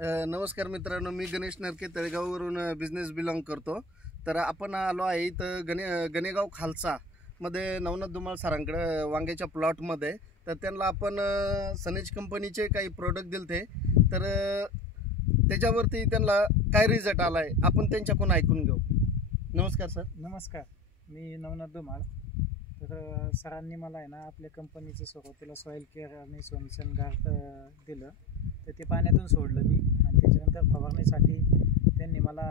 नमस्कार मित्रांनो, मी गणेश नरके तळेगाववरून बिझनेस बिलॉंग करतो. तर आपण आलो आहे इथं गणेगाव खालसा मध्ये नवनाथ धुमाळ सरांकडे वांग्याच्या प्लॉटमध्ये. तर त्यांना आपण सनेज कंपनीचे काही प्रोडक्ट दिलते. तर त्याच्यावरती त्यांना काय रिझल्ट आला आहे आपण त्यांच्याकडून ऐकून घेऊ. नमस्कार सर. नमस्कार, मी नवनाथ धुमाळ. तर सरांनी मला आहे ना आपल्या कंपनीचं सुरुवातीला सॉईल केअर आणि सोल्युशन गार्ड दिलं. तर ते पाण्यातून सोडलं मी आणि त्याच्यानंतर फवारणीसाठी त्यांनी मला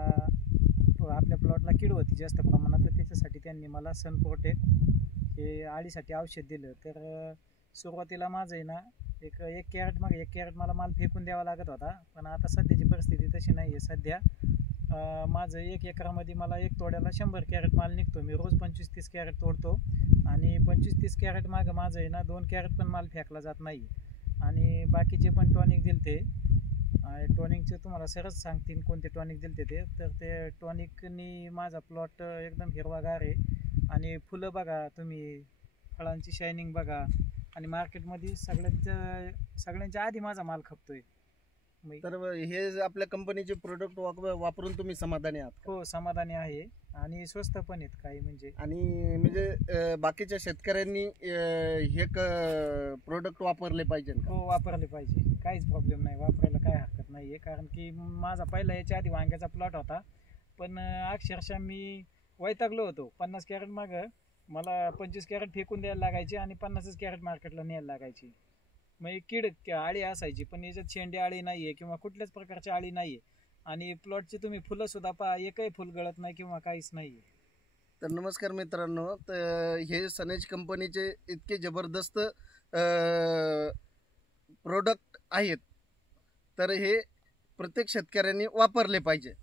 आपल्या प्लॉटला कीड होती जास्त प्रमाणात, तर त्याच्यासाठी त्यांनी मला सन प्रोटेक्ट हे आळीसाठी औषध दिलं. तर सुरुवातीला माझं आहे ना एक कॅरेट मला माल फेकून द्यावा लागत होता, पण आता सध्याची परिस्थिती तशी नाही आहे. सध्या माझं 1 एकरामध्ये मला एक तोड्याला 100 कॅरेट माल निघतो. मी रोज 25-30 कॅरेट तोडतो आणि 25-30 कॅरेट मागं माझं आहे ना 2 कॅरेट पण माल फेकला जात नाही. आणि बाकीचे पण टॉनिक दिलते. टॉनिकचे तुम्हाला सरच सांगतील कोणते टॉनिक दिलते ते. तर ते टॉनिकनी माझा प्लॉट एकदम हिरवागार आहे. आणि फुलं बघा तुम्ही, फळांची शायनिंग बघा, आणि मार्केटमध्ये सगळ्यांच्या आधी माझा माल खपतोय. तर हे आपल्या कंपनीचे प्रोडक्ट वापरून तुम्ही समाधानी आहात? हो, समाधानी आहे आणि स्वस्त पण आहेत काही म्हणजे. आणि म्हणजे बाकीच्या शेतकऱ्यांनी हे प्रोडक्ट वापरले पाहिजे का? हो, वापरले पाहिजे, काहीच प्रॉब्लेम नाही, वापरायला काय हरकत नाही आहे. कारण की माझा पहिला याच्या आधी वांग्याचा प्लॉट होता, पण अक्षरशः मी वैतागलो होतो. 50 कॅरेट मागं मला 25 कॅरेट फेकून द्यायला लागायचे आणि 50 कॅरेट मार्केटला न्यायला लागायची. मग कीड आळी असायची, पण याच्यात शेंडी आळी नाही आहे किंवा कुठल्याच प्रकारची आळी नाही आहे. आणि प्लॉटची तुम्ही फुलं सुद्धा पहा, एकही फुल गळत नाही किंवा काहीच नाही आहे. तर नमस्कार मित्रांनो, तर हे सनेज कंपनीचे इतके जबरदस्त प्रोडक्ट आहेत, तर हे प्रत्येक शेतकऱ्यांनी वापरले पाहिजे.